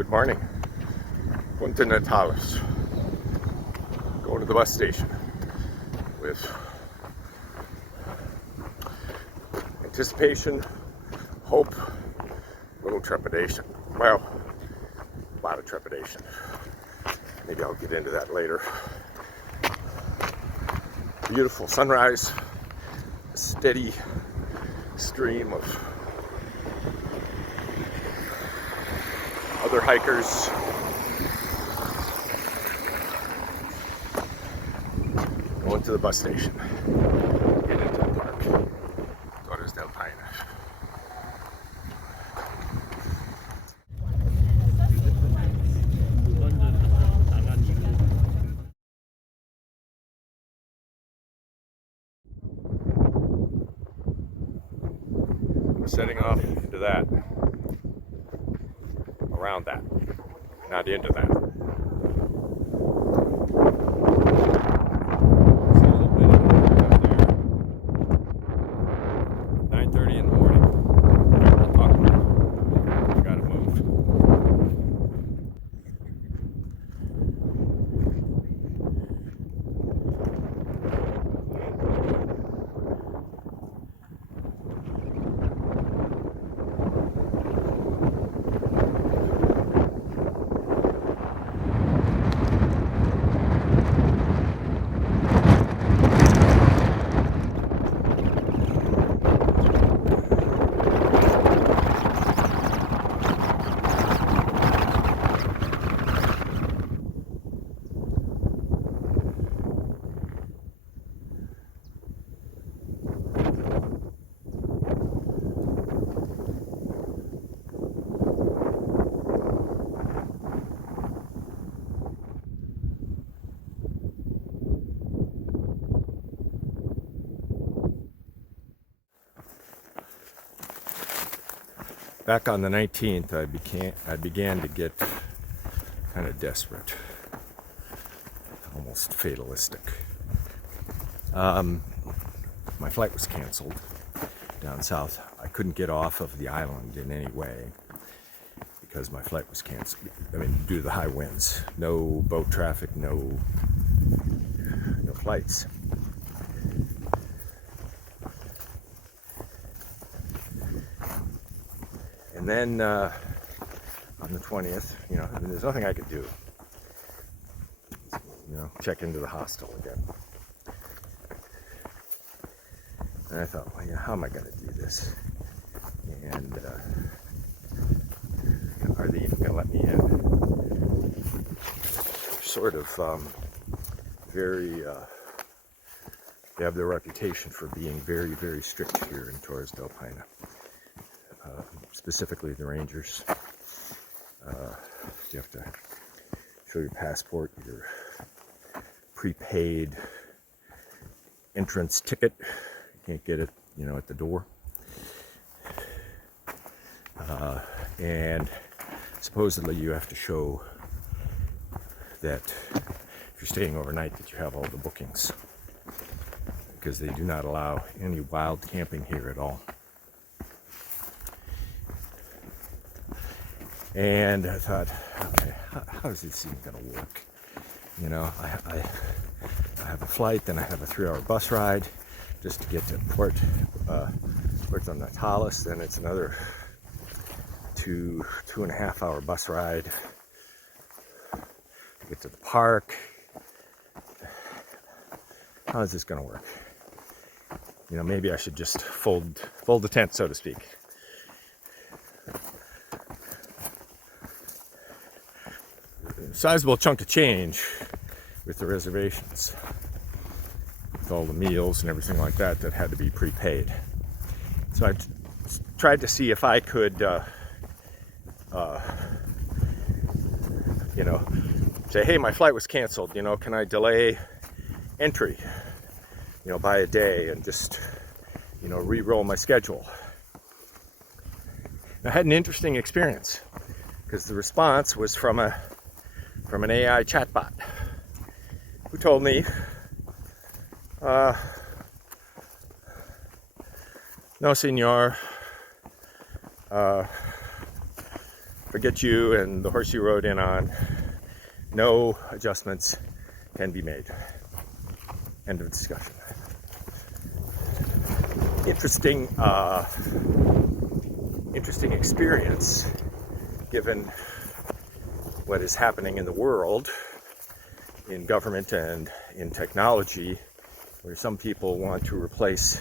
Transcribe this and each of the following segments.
Good morning. Punta Natales. Going to the bus station with anticipation, hope, a little trepidation. Well, a lot of trepidation. Maybe I'll get into that later. Beautiful sunrise, a steady stream of other hikers. Going to the bus station. Get into the park. Torres del Paine. I'm setting off to that. Around that. Not into that. See a little bit of it up there. 9:30 in the morning. I'll talk more. I gotta move. Back on the 19th, I began to get kind of desperate, almost fatalistic. My flight was canceled down south. I couldn't get off of the island in any way because my flight was canceled. I mean, due to the high winds, no boat traffic, no flights. And then on the 20th, there's nothing I could do. Check into the hostel again. And I thought, well, how am I going to do this? And are they even going to let me in? Sort of very, they have their reputation for being very, very strict here in Torres del Paine. Specifically the Rangers. You have to show your passport, your prepaid entrance ticket. You can't get it, at the door. And supposedly you have to show that if you're staying overnight that you have all the bookings, because they do not allow any wild camping here at all. And I thought, okay, how is this even going to work? I have a flight, then I have a 3-hour bus ride just to get to Puerto Natales. Then it's another 2.5-hour bus ride to get to the park. How is this going to work? Maybe I should just fold the tent, so to speak. Sizable chunk of change with the reservations, with all the meals and everything like that had to be prepaid. So I tried to see if I could, say, hey, my flight was canceled. Can I delay entry, by a day and just, re-roll my schedule? And I had an interesting experience because the response was from an AI chatbot who told me, no, senor, forget you and the horse you rode in on. No adjustments can be made. End of discussion. Interesting experience, given what is happening in the world, in government and in technology, where some people want to replace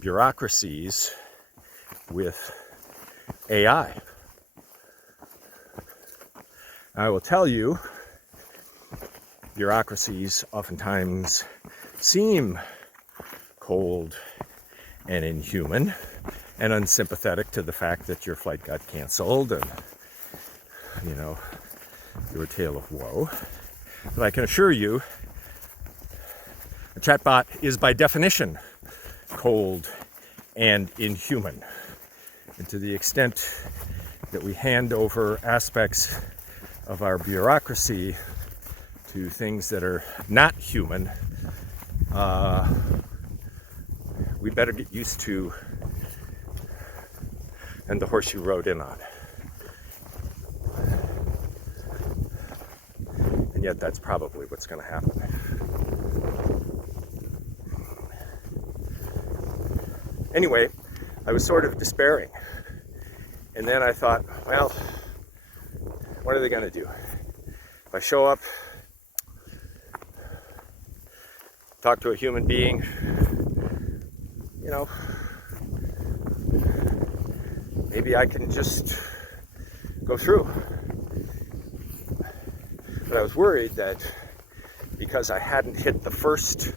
bureaucracies with AI. I will tell you, bureaucracies oftentimes seem cold and inhuman and unsympathetic to the fact that your flight got canceled and, you know, your tale of woe. But I can assure you, a chatbot is by definition cold and inhuman. And to the extent that we hand over aspects of our bureaucracy to things that are not human, we better get used to, and the horse you rode in on. And yet that's probably what's going to happen. Anyway, I was sort of despairing. And then I thought, well, what are they going to do? If I show up, talk to a human being, you know, maybe I can just go through. But I was worried that because I hadn't hit the first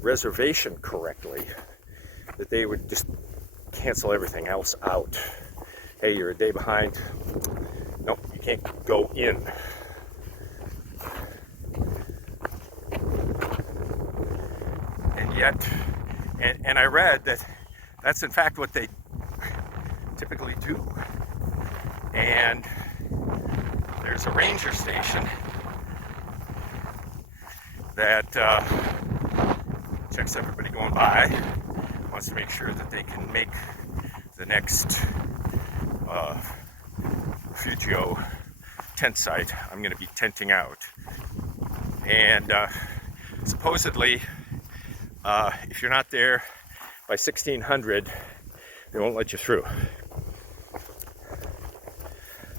reservation correctly, that they would just cancel everything else out. Hey, you're a day behind. Nope, you can't go in. And yet, and I read that that's in fact what they typically do. And there's a ranger station that checks everybody going by, wants to make sure that they can make the next Refugio tent site. I'm going to be tenting out. And supposedly, if you're not there by 1600, they won't let you through.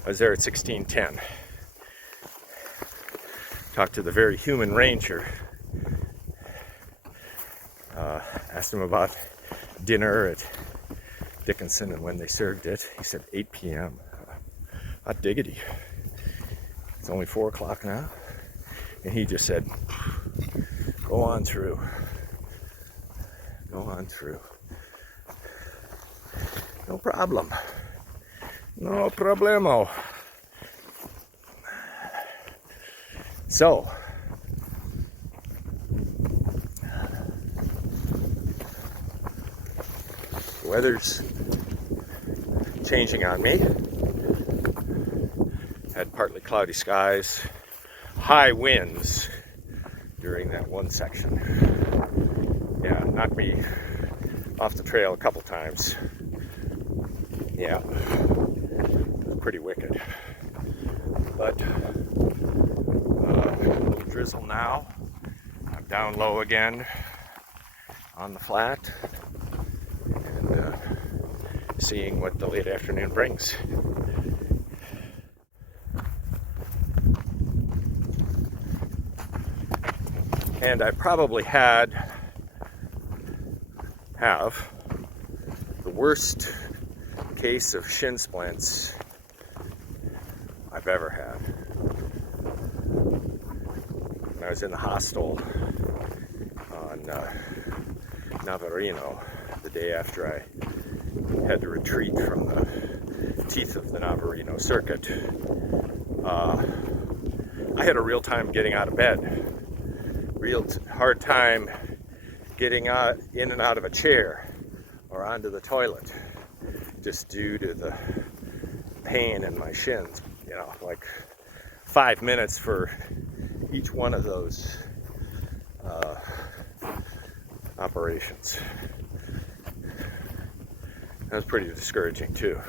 I was there at 1610. Talked to the very human ranger. Asked him about dinner at Dickinson and when they served it. He said 8 p.m. Hot diggity. It's only 4 o'clock now. And he just said, go on through. Go on through. No problem. No problemo. So, the weather's changing on me. Had partly cloudy skies, high winds during that one section. Yeah, knocked me off the trail a couple times. Yeah, it was pretty wicked. But a little drizzle now. I'm down low again on the flat and seeing what the late afternoon brings. And I probably have the worst case of shin splints I've ever had. When I was in the hostel on Navarino, the day after I had to retreat from the teeth of the Navarino circuit, I had a real time getting out of bed. Real hard time getting in and out of a chair or onto the toilet, just due to the pain in my shins. You know, like 5 minutes for each one of those operations. That was pretty discouraging too.